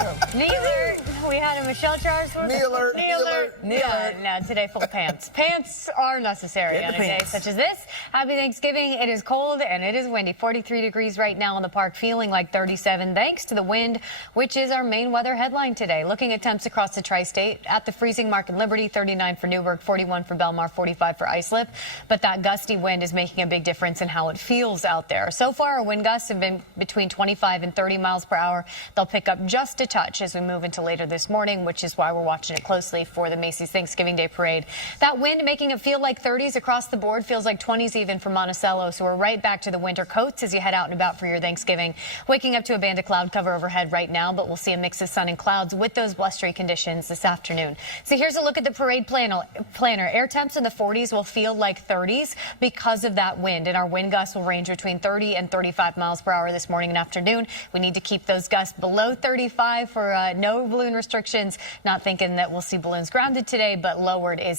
Beckstrom. Neither. We had a Michelle Charles. Neither. No, today full pants. Pants are necessary on a day such as this. Happy Thanksgiving. It is cold and it is windy. 43 degrees right now in the park, feeling like 37 thanks to the wind, which is our main weather headline today. Looking at temps across the tri-state, at the freezing mark in Liberty, 39 for Newburgh, 41 for Belmar, 45 for Islip. But that gusty wind is making a big difference in how it feels out there. So far, our wind gusts have been between 25 and 30 miles per hour. They'll pick up just a touch as we move into later this morning, which is why we're watching it closely for the Macy's Thanksgiving Day Parade. That wind making it feel like 30s across the board, feels like 20s even for Monticello. So we're right back to the winter coats as you head out and about for your Thanksgiving. Waking up to a band of cloud cover overhead right now, but we'll see a mix of sun and clouds with those blustery conditions this afternoon. So here's a look at the parade planner. Air temps in the 40s will feel like 30s because of that wind, and our wind gusts will range between 30 and 35 miles per hour this morning and afternoon. We need to keep those gusts below 35 for no balloon restrictions. Not thinking that we'll see balloons grounded today, but lowered is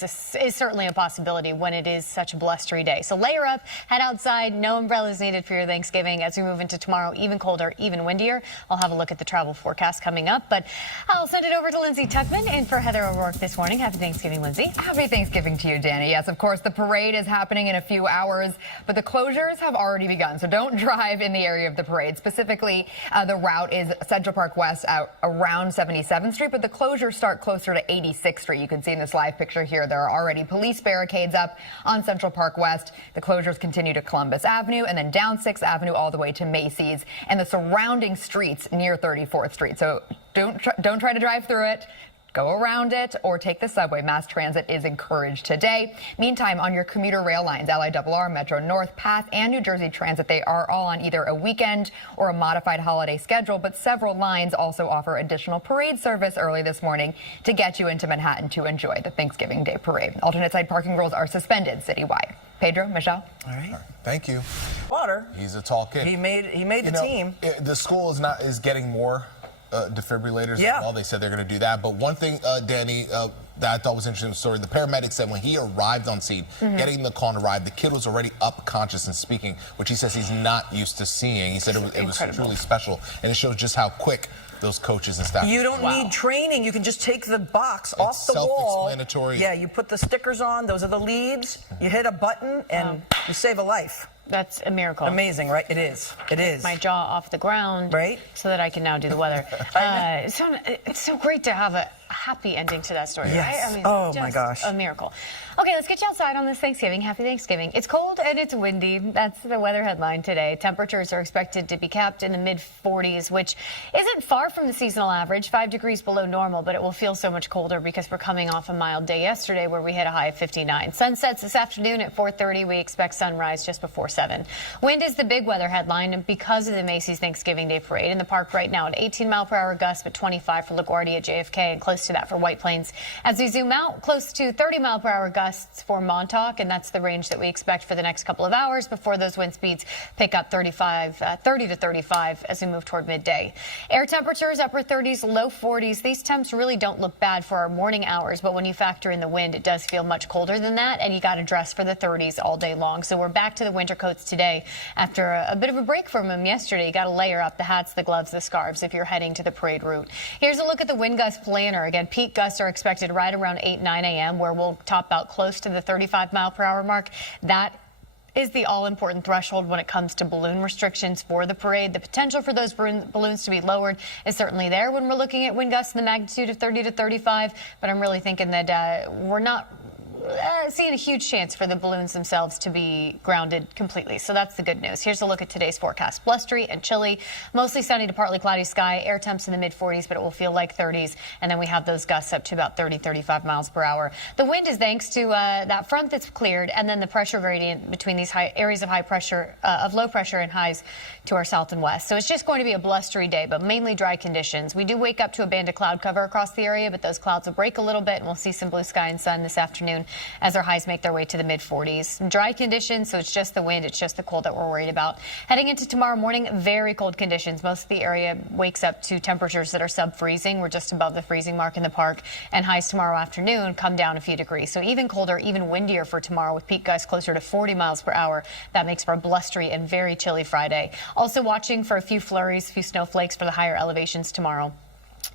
certainly a possibility when it is such a blustery day. So layer up, head outside. No umbrellas needed for your Thanksgiving. As we move into tomorrow, even colder, even windier. I'll have a look at the travel forecast coming up, but I'll send it over to Lindsay Tuchman and for Heather O'Rourke this morning. Happy Thanksgiving, Lindsay. Happy Thanksgiving to you, Dani. Yes, of course, the parade is happening in a few hours, but the closures have already begun, so don't drive in the area of the parade. Specifically, the route is Central Park West out around 77th Street, but the closures start closer to 86th Street. You can see in this live picture here, there are already police barricades up on Central Park West. The closures continue to Columbus Avenue and then down 6th Avenue all the way to Macy's and the surrounding streets near 34th Street. So don't try to drive through it. Go around it or take the subway. Mass transit is encouraged today. Meantime, on your commuter rail lines, LIRR, Metro North, PATH, and New Jersey Transit, they are all on either a weekend or a modified holiday schedule, but several lines also offer additional parade service early this morning to get you into Manhattan to enjoy the Thanksgiving Day Parade. Alternate side parking rules are suspended citywide. Pedro, Michelle? All right. Thank you. Water. He's a tall kid. He made the team. The school is getting more defibrillators as well. They said they're going to do that. But one thing, Dani, that I thought was interesting in the story, the paramedic said when he arrived on scene, getting the call and arrived, the kid was already up conscious and speaking, which he says he's not used to seeing. He said it was truly special, and it shows just how quick those coaches and staff. You don't need training. You can just take the box off the wall. Self-explanatory. Yeah, you put the stickers on. Those are the leads. You hit a button, and you save a life. That's a miracle. Amazing, right? It is. It is. My jaw off the ground, right? So that I can now do the weather. It's so great to have a happy ending to that story, yes. right? I mean, oh just my gosh, a miracle. Okay, let's get you outside on this Thanksgiving. Happy Thanksgiving. It's cold and it's windy. That's the weather headline today. Temperatures are expected to be capped in the mid-40s, which isn't far from the seasonal average, 5 degrees below normal, but it will feel so much colder because we're coming off a mild day yesterday where we hit a high of 59. Sun sets this afternoon at 4:30. We expect sunrise just before 7. Wind is the big weather headline because of the Macy's Thanksgiving Day Parade. In the park right now at 18-mile-per-hour gusts, but 25 for LaGuardia, JFK, and close to that for White Plains. As we zoom out, close to 30-mile-per-hour gusts for Montauk, and that's the range that we expect for the next couple of hours before those wind speeds pick up 30 to 35 as we move toward midday. Air temperatures, upper 30s, low 40s. These temps really don't look bad for our morning hours, but when you factor in the wind, it does feel much colder than that, and you got to dress for the 30s all day long. So we're back to the winter coats today after a bit of a break from them yesterday. You got to layer up the hats, the gloves, the scarves if you're heading to the parade route. Here's a look at the wind gust planner. Again, peak gusts are expected right around 8-9 a.m. where we'll top out close to the 35-mile-per-hour mark. That is the all-important threshold when it comes to balloon restrictions for the parade. The potential for those balloons to be lowered is certainly there when we're looking at wind gusts in the magnitude of 30 to 35, but I'm really thinking that we're not seeing a huge chance for the balloons themselves to be grounded completely. So that's the good news. Here's a look at today's forecast. Blustery and chilly, mostly sunny to partly cloudy sky, air temps in the mid-40s, but it will feel like 30s. And then we have those gusts up to about 30, 35 miles per hour. The wind is thanks to that front that's cleared, and then the pressure gradient between these areas of high pressure, of low pressure and highs to our south and west. So it's just going to be a blustery day, but mainly dry conditions. We do wake up to a band of cloud cover across the area, but those clouds will break a little bit, and we'll see some blue sky and sun this afternoon as our highs make their way to the mid-40s. Dry conditions, so it's just the wind, it's just the cold that we're worried about. Heading into tomorrow morning, very cold conditions. Most of the area wakes up to temperatures that are sub-freezing. We're just above the freezing mark in the park, and highs tomorrow afternoon come down a few degrees. So even colder, even windier for tomorrow with peak gusts closer to 40 miles per hour. That makes for a blustery and very chilly Friday. Also watching for a few flurries, a few snowflakes for the higher elevations tomorrow.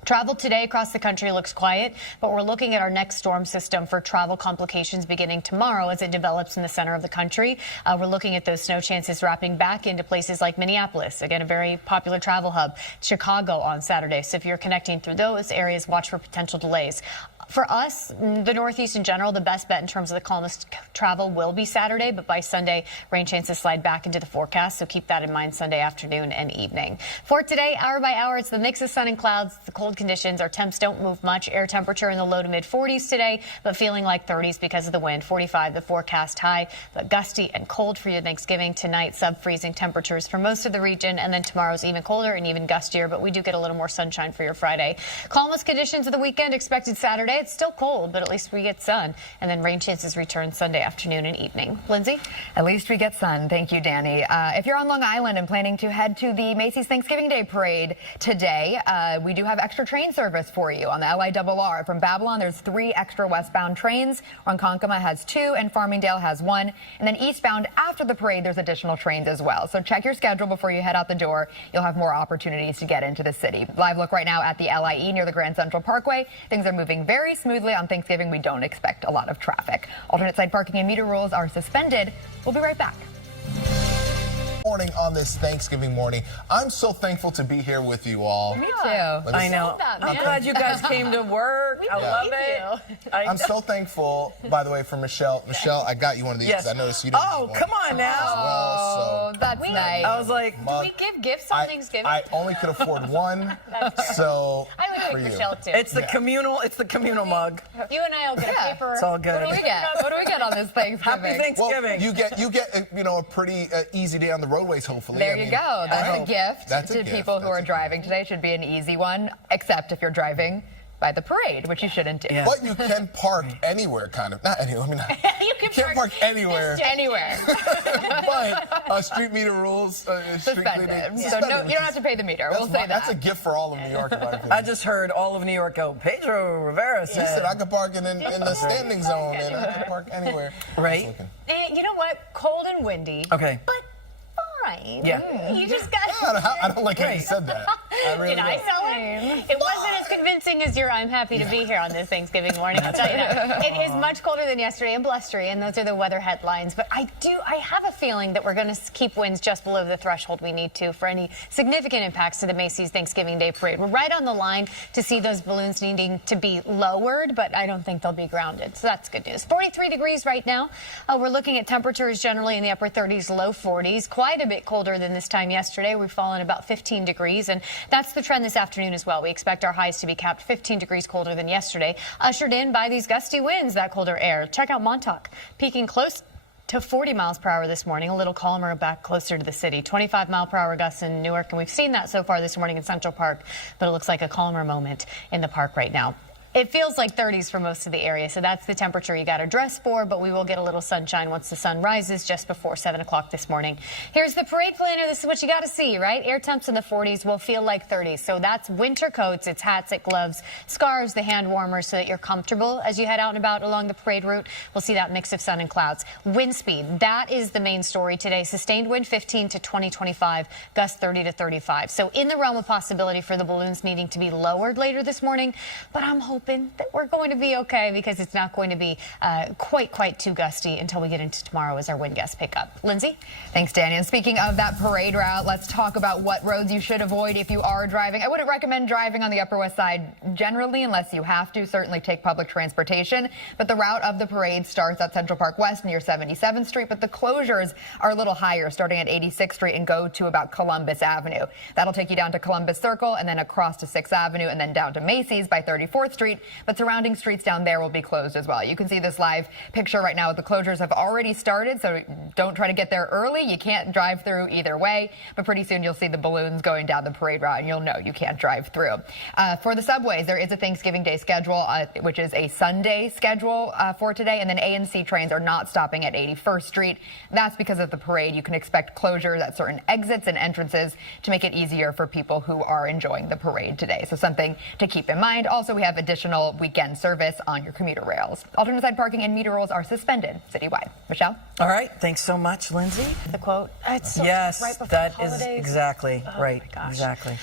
Travel today across the country looks quiet, but we're looking at our next storm system for travel complications beginning tomorrow as it develops in the center of the country. We're looking at those snow chances wrapping back into places like Minneapolis, again, a very popular travel hub, Chicago on Saturday. So if you're connecting through those areas, watch for potential delays. For us, the Northeast in general, the best bet in terms of the calmest travel will be Saturday, but by Sunday, rain chances slide back into the forecast, so keep that in mind Sunday afternoon and evening. For today, hour by hour, it's the mix of sun and clouds, the cold conditions. Our temps don't move much. Air temperature in the low to mid 40s today, but feeling like 30s because of the wind. 45 the forecast high, but gusty and cold for your Thanksgiving. Tonight, sub-freezing temperatures for most of the region, and then tomorrow's even colder and even gustier, but we do get a little more sunshine for your Friday. Calmest conditions of the weekend expected Saturday. It's still cold, but at least we get sun. And then rain chances return Sunday afternoon and evening. Lindsay? At least we get sun. Thank you, Dani. If you're on Long Island and planning to head to the Macy's Thanksgiving Day Parade today, we do have extra train service for you on the LIRR. From Babylon, there's 3 extra westbound trains. Ronkonkoma has 2 and Farmingdale has 1. And then eastbound after the parade, there's additional trains as well. So check your schedule before you head out the door. You'll have more opportunities to get into the city. Live look right now at the LIE near the Grand Central Parkway. Things are moving very smoothly. On Thanksgiving, we don't expect a lot of traffic. Alternate side parking and meter rules are suspended. We'll be right back. Morning on this Thanksgiving morning. I'm so thankful to be here with you all. Me too. I know. I'm glad you guys came to work. I love it. I'm so thankful, by the way, for Michelle. Michelle, I got you one of these because I noticed you didn't need one come on now. as well. So That's nice. I was like, Do we give gifts on Thanksgiving? I only could afford one, so I would for pick you. Michelle too. it's the communal mug. You and I will get a paper. It's all good. What do we get? What do we get on this Thanksgiving? Happy Thanksgiving. Well, you get a pretty easy day on the roadways, hopefully. There you go. That's a gift That's a to gift. people who That's are a driving today. Should be an easy one, except if you're driving by the parade, which you shouldn't do. Yeah. But you can park anywhere, kind of. Not anywhere. You can't park anywhere. Anywhere. But street meter rules. Suspended. So no, you don't have to pay the meter. We'll say that. That's a gift for all of New York. In my opinion. I just heard all of New York go, Pedro Rivera He said. said I could park in the standing zone and I could park anywhere. Right? You know what? Cold and windy. Okay. But fine. Yeah. You just got. I don't like how you said that. Really Did I don't. sell it? It wasn't as convincing as your I'm happy to be here on this Thanksgiving morning. I'll tell you that. It is much colder than yesterday and blustery, and those are the weather headlines. But I have a feeling that we're going to keep winds just below the threshold we need to for any significant impacts to the Macy's Thanksgiving Day Parade. We're right on the line to see those balloons needing to be lowered, but I don't think they'll be grounded. So that's good news. 43 degrees right now. We're looking at temperatures generally in the upper 30s, low 40s. Quite a bit colder than this time yesterday. We've fallen about 15 degrees, and that's the trend this afternoon as well. We expect our highs to be capped 15 degrees colder than yesterday, ushered in by these gusty winds, that colder air. Check out Montauk, peaking close to 40 miles per hour this morning, a little calmer back closer to the city. 25 mile per hour gusts in Newark, and we've seen that so far this morning in Central Park, but it looks like a calmer moment in the park right now. It feels like 30s for most of the area, so that's the temperature you got to dress for, but we will get a little sunshine once the sun rises just before 7 o'clock this morning. Here's the parade planner. This is what you got to see, right? Air temps in the 40s will feel like 30s, so that's winter coats, it's hats, it's gloves, scarves, the hand warmers, so that you're comfortable as you head out and about along the parade route. We'll see that mix of sun and clouds. Wind speed, that is the main story today. Sustained wind 15 to 20, 25, gusts 30 to 35. So in the realm of possibility for the balloons needing to be lowered later this morning, but I'm hoping that we're going to be okay because it's not going to be quite too gusty until we get into tomorrow as our wind gusts pick up. Lindsay? Thanks, Dani. And speaking of that parade route, let's talk about what roads you should avoid if you are driving. I wouldn't recommend driving on the Upper West Side generally unless you have to. Certainly take public transportation. But the route of the parade starts at Central Park West near 77th Street, but the closures are a little higher, starting at 86th Street and go to about Columbus Avenue. That'll take you down to Columbus Circle and then across to 6th Avenue and then down to Macy's by 34th Street. But surrounding streets down there will be closed as well. You can see this live picture right now. The closures have already started, so don't try to get there early. You can't drive through either way, but pretty soon you'll see the balloons going down the parade route, and you'll know you can't drive through. For the subways, there is a Thanksgiving Day schedule, which is a Sunday schedule for today, and then A&C trains are not stopping at 81st Street. That's because of the parade. You can expect closures at certain exits and entrances to make it easier for people who are enjoying the parade today. So something to keep in mind. Also, we have additional weekend service on your commuter rails. Alternate side parking and meter rules are suspended citywide. Michelle? All right. Thanks so much, Lindsay. The quote. It's so Yes, right before that the is holidays. exactly Oh right. my gosh. Exactly.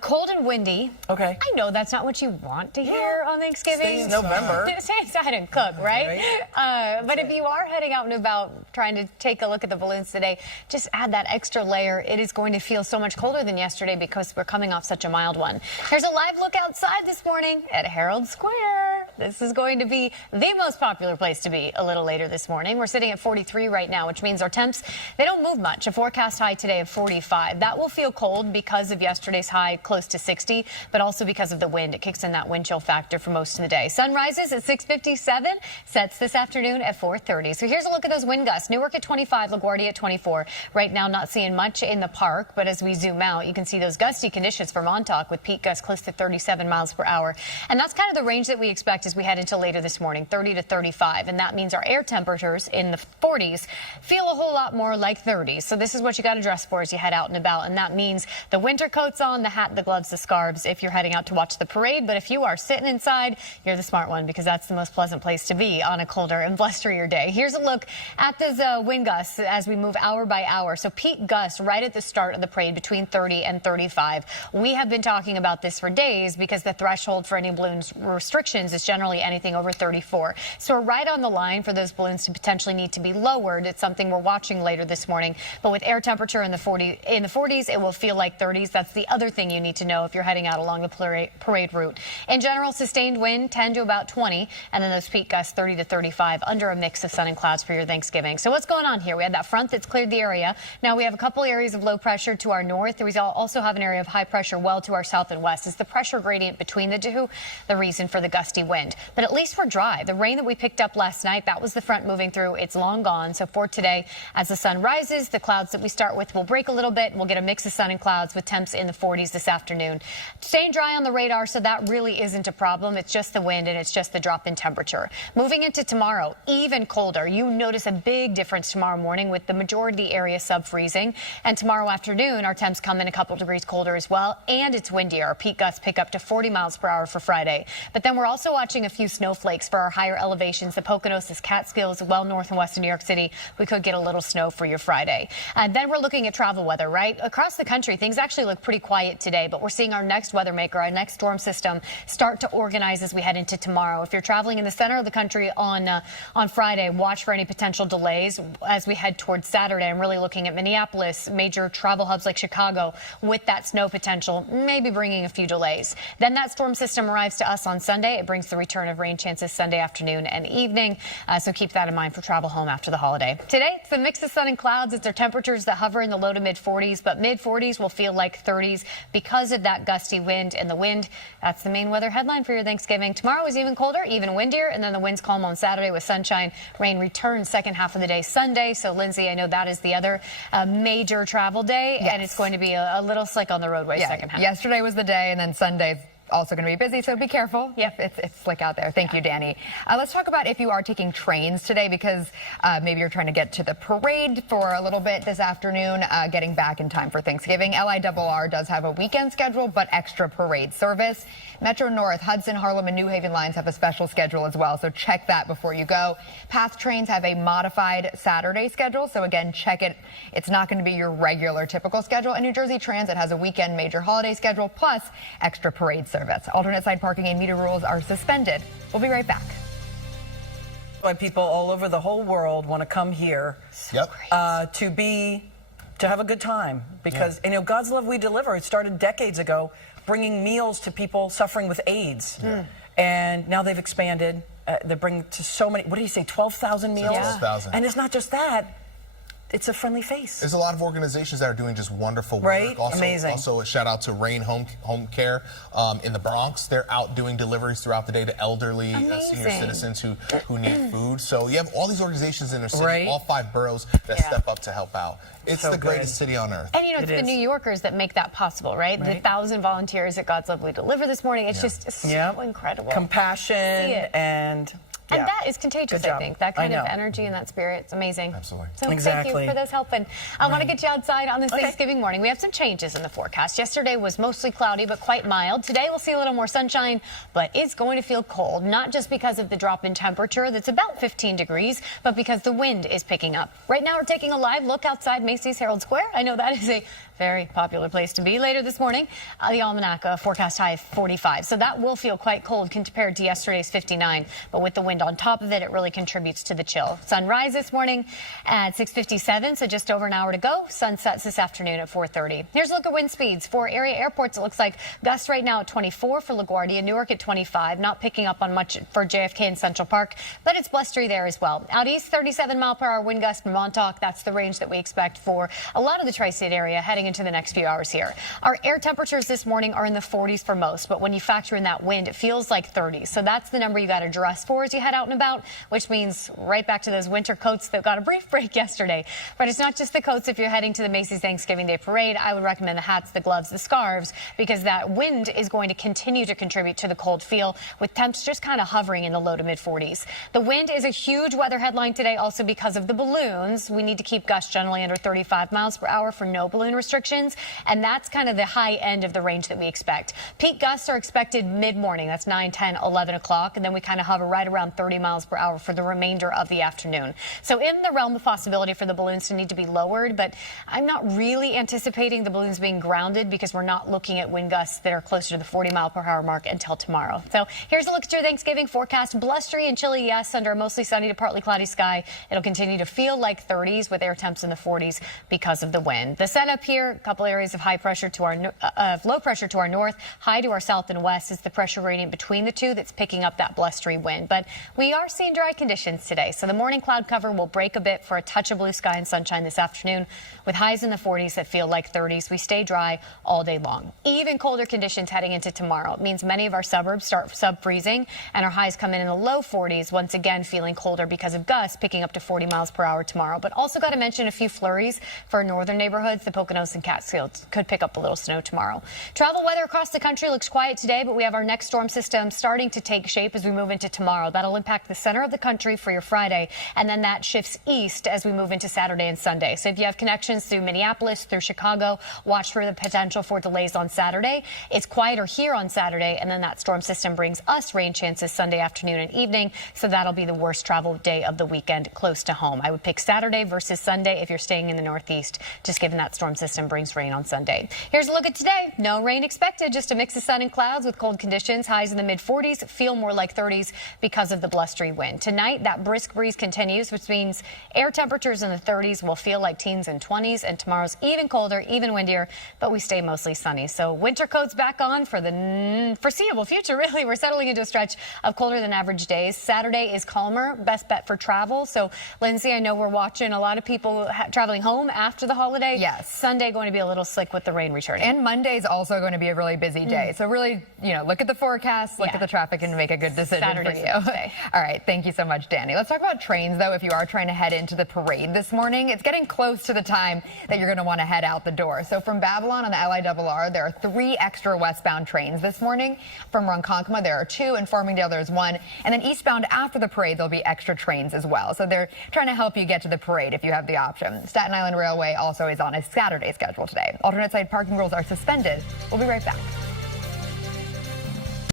Cold and windy. Okay. I know that's not what you want to hear on Thanksgiving. Stay inside. November. Stay inside and cook, right? But if you are heading out and about trying to take a look at the balloons today, just add that extra layer. It is going to feel so much colder than yesterday because we're coming off such a mild one. Here's a live look outside this morning at Herald Square. This is going to be the most popular place to be a little later this morning. We're sitting at 43 right now, which means our temps, they don't move much. A forecast high today of 45. That will feel cold because of yesterday's high close to 60, but also because of the wind. It kicks in that wind chill factor for most of the day. Sun rises at 6:57, sets this afternoon at 4:30. So here's a look at those wind gusts. Newark at 25, LaGuardia at 24. Right now, not seeing much in the park, but as we zoom out, you can see those gusty conditions for Montauk with peak gusts close to 37 miles per hour. And that's kind of the range that we expect as we head into later this morning, 30 to 35. And that means our air temperatures in the 40s feel a whole lot more like 30s. So this is what you got to dress for as you head out and about. And that means the winter coats on, the hat, the gloves, the scarves if you're heading out to watch the parade. But if you are sitting inside, you're the smart one because that's the most pleasant place to be on a colder and blusterier day. Here's a look at those wind gusts as we move hour by hour. So peak gusts right at the start of the parade between 30 and 35. We have been talking about this for days because the threshold for any balloons restrictions is generally anything over 34. So we're right on the line for those balloons to potentially need to be lowered. It's something we're watching later this morning. But with air temperature in the 40s, it will feel like 30s. That's the other thing you need to know if you're heading out along the parade route. In general, sustained wind 10 to about 20, and then those peak gusts 30 to 35 under a mix of sun and clouds for your Thanksgiving. So what's going on here? We had that front that's cleared the area. Now we have a couple areas of low pressure to our north. We also have an area of high pressure well to our south and west. It's the pressure gradient between the two, the reason for the gusty wind. But at least we're dry. The rain that we picked up last night, that was the front moving through. It's long gone. So for today, as the sun rises, the clouds that we start with will break a little bit, and we'll get a mix of sun and clouds with temps in the 40s this afternoon. Staying dry on the radar, so that really isn't a problem. It's just the wind and it's just the drop in temperature. Moving into tomorrow, even colder. You notice a big difference tomorrow morning with the majority of the area sub-freezing. And tomorrow afternoon, our temps come in a couple degrees colder as well, and it's windier. Our peak gusts pick up to 40 miles per hour for Friday. But then we're also watching a few snowflakes for our higher elevations, the Poconos, Catskills, well north and west of New York City. We could get a little snow for your Friday. And then we're looking at travel weather, right? Across the country, things actually look pretty quiet today, but we're seeing our next weather maker, our next storm system, start to organize as we head into tomorrow. If you're traveling in the center of the country on Friday, watch for any potential delays as we head towards Saturday. I'm really looking at Minneapolis, major travel hubs like Chicago, with that snow potential, maybe bringing a few delays. Then that storm system arrives to us on Sunday. It brings the return of rain chances Sunday afternoon and evening, so keep that in mind for travel home after the holiday. Today, it's a mix of sun and clouds. It's our temperatures that hover in the low to mid 40s, but mid 40s will feel like 30s because of that gusty wind. And the wind, that's the main weather headline for your Thanksgiving. Tomorrow is even colder, even windier, and then the winds calm on Saturday with sunshine. Rain returns second half of the day Sunday. So, Lindsay, I know that is the other major travel day, and it's going to be a little slick on the roadway second half. Yesterday was the day, and then Sunday's also going to be busy, so be careful. Yep, it's slick out there. Thank you, Dani. Let's talk about if you are taking trains today, because maybe you're trying to get to the parade for a little bit this afternoon, getting back in time for Thanksgiving. LIRR does have a weekend schedule, but extra parade service. Metro North, Hudson, Harlem, and New Haven lines have a special schedule as well, so check that before you go. Path trains have a modified Saturday schedule, so again, check it. It's not going to be your regular, typical schedule. And New Jersey Transit has a weekend major holiday schedule, plus extra parade service. Alternate side parking and meter rules are suspended. We'll be right back. Why people all over the whole world want to come here to have a good time, because you know, God's love we deliver. It started decades ago, bringing meals to people suffering with AIDS, and now they've expanded. They bring to so many. What do you say? 12,000 meals. 12,000. And it's not just that. It's a friendly face. There's a lot of organizations that are doing just wonderful work. Right? Amazing. Also, a shout out to Rain Home Care in the Bronx. They're out doing deliveries throughout the day to elderly senior citizens who need food. So you have all these organizations in their city, all 5 boroughs that step up to help out. It's so the greatest city on earth. And you know, it's the New Yorkers that make that possible, right? The 1,000 volunteers at God's Love We Deliver this morning. It's just so incredible. Compassion and that is contagious, I think. That kind of energy and that spirit. It's amazing. Absolutely. So thank you for this helping. I want to get you outside on this Thanksgiving morning. We have some changes in the forecast. Yesterday was mostly cloudy, but quite mild. Today we'll see a little more sunshine, but it's going to feel cold, not just because of the drop in temperature that's about 15 degrees, but because the wind is picking up. Right now we're taking a live look outside Macy's Herald Square. I know that is a Very popular place to be. Later this morning, the almanac forecast high of 45. So that will feel quite cold compared to yesterday's 59. But with the wind on top of it, it really contributes to the chill. Sunrise this morning at 6:57, so just over an hour to go. Sun sets this afternoon at 4:30. Here's a look at wind speeds. For area airports, it looks like gusts right now at 24 for LaGuardia, Newark at 25. Not picking up on much for JFK and Central Park, but it's blustery there as well. Out east, 37-mile-per-hour wind gust from Montauk. That's the range that we expect for a lot of the tri-state area heading into the next few hours here. Our air temperatures this morning are in the 40s for most, but when you factor in that wind, it feels like 30s. So that's the number you got to dress for as you head out and about, which means right back to those winter coats that got a brief break yesterday. But it's not just the coats. If you're heading to the Macy's Thanksgiving Day Parade, I would recommend the hats, the gloves, the scarves, because that wind is going to continue to contribute to the cold feel, with temps just kind of hovering in the low to mid 40s. The wind is a huge weather headline today also because of the balloons. We need to keep gusts generally under 35 miles per hour for no balloon restrictions, and that's kind of the high end of the range that we expect. Peak gusts are expected mid-morning. That's 9, 10, 11 o'clock, and then we kind of hover right around 30 miles per hour for the remainder of the afternoon. So in the realm of possibility for the balloons to need to be lowered, but I'm not really anticipating the balloons being grounded because we're not looking at wind gusts that are closer to the 40-mile-per-hour mark until tomorrow. So here's a look at your Thanksgiving forecast. Blustery and chilly, yes, under a mostly sunny to partly cloudy sky. It'll continue to feel like 30s with air temps in the 40s because of the wind. The setup here, a couple areas of high pressure to our low pressure to our north, high to our south and west is the pressure gradient between the two that's picking up that blustery wind. But we are seeing dry conditions today, so the morning cloud cover will break a bit for a touch of blue sky and sunshine this afternoon with highs in the 40s that feel like 30s. We stay dry all day long. Even colder conditions heading into tomorrow. It means many of our suburbs start sub-freezing and our highs come in the low 40s, once again feeling colder because of gusts picking up to 40 miles per hour tomorrow. But also got to mention a few flurries for northern neighborhoods. The Poconos and Catskills could pick up a little snow tomorrow. Travel weather across the country looks quiet today, but we have our next storm system starting to take shape as we move into tomorrow. That'll impact the center of the country for your Friday, and then that shifts east as we move into Saturday and Sunday. So if you have connections through Minneapolis, through Chicago, watch for the potential for delays on Saturday. It's quieter here on Saturday, and then that storm system brings us rain chances Sunday afternoon and evening, so that'll be the worst travel day of the weekend close to home. I would pick Saturday versus Sunday if you're staying in the Northeast, just given that storm system brings rain on Sunday. Here's a look at today. No rain expected, just a mix of sun and clouds with cold conditions. Highs in the mid-40s, feel more like 30s because of the blustery wind. Tonight, that brisk breeze continues, which means air temperatures in the 30s will feel like teens and 20s, and tomorrow's even colder, even windier, but we stay mostly sunny. So winter coats back on for the foreseeable future, really. We're settling into a stretch of colder than average days. Saturday is calmer, best bet for travel. So, Lindsay, I know we're watching a lot of people traveling home after the holiday. Yes. Sunday going to be a little slick with the rain returning. And Monday's also going to be a really busy day. So really, look at the forecast, look at the traffic, and make a good decision Saturday, for you. Sunday. All right. Thank you so much, Dani. Let's talk about trains, though. If you are trying to head into the parade this morning, it's getting close to the time that you're going to want to head out the door. So from Babylon on the LIRR, there are 3 extra westbound trains this morning. From Ronkonkoma, there are 2. In Farmingdale, there's 1. And then eastbound after the parade, there'll be extra trains as well. So they're trying to help you get to the parade if you have the option. Staten Island Railway also is on a Saturday schedule today. Alternate side parking rules are suspended. We'll be right back.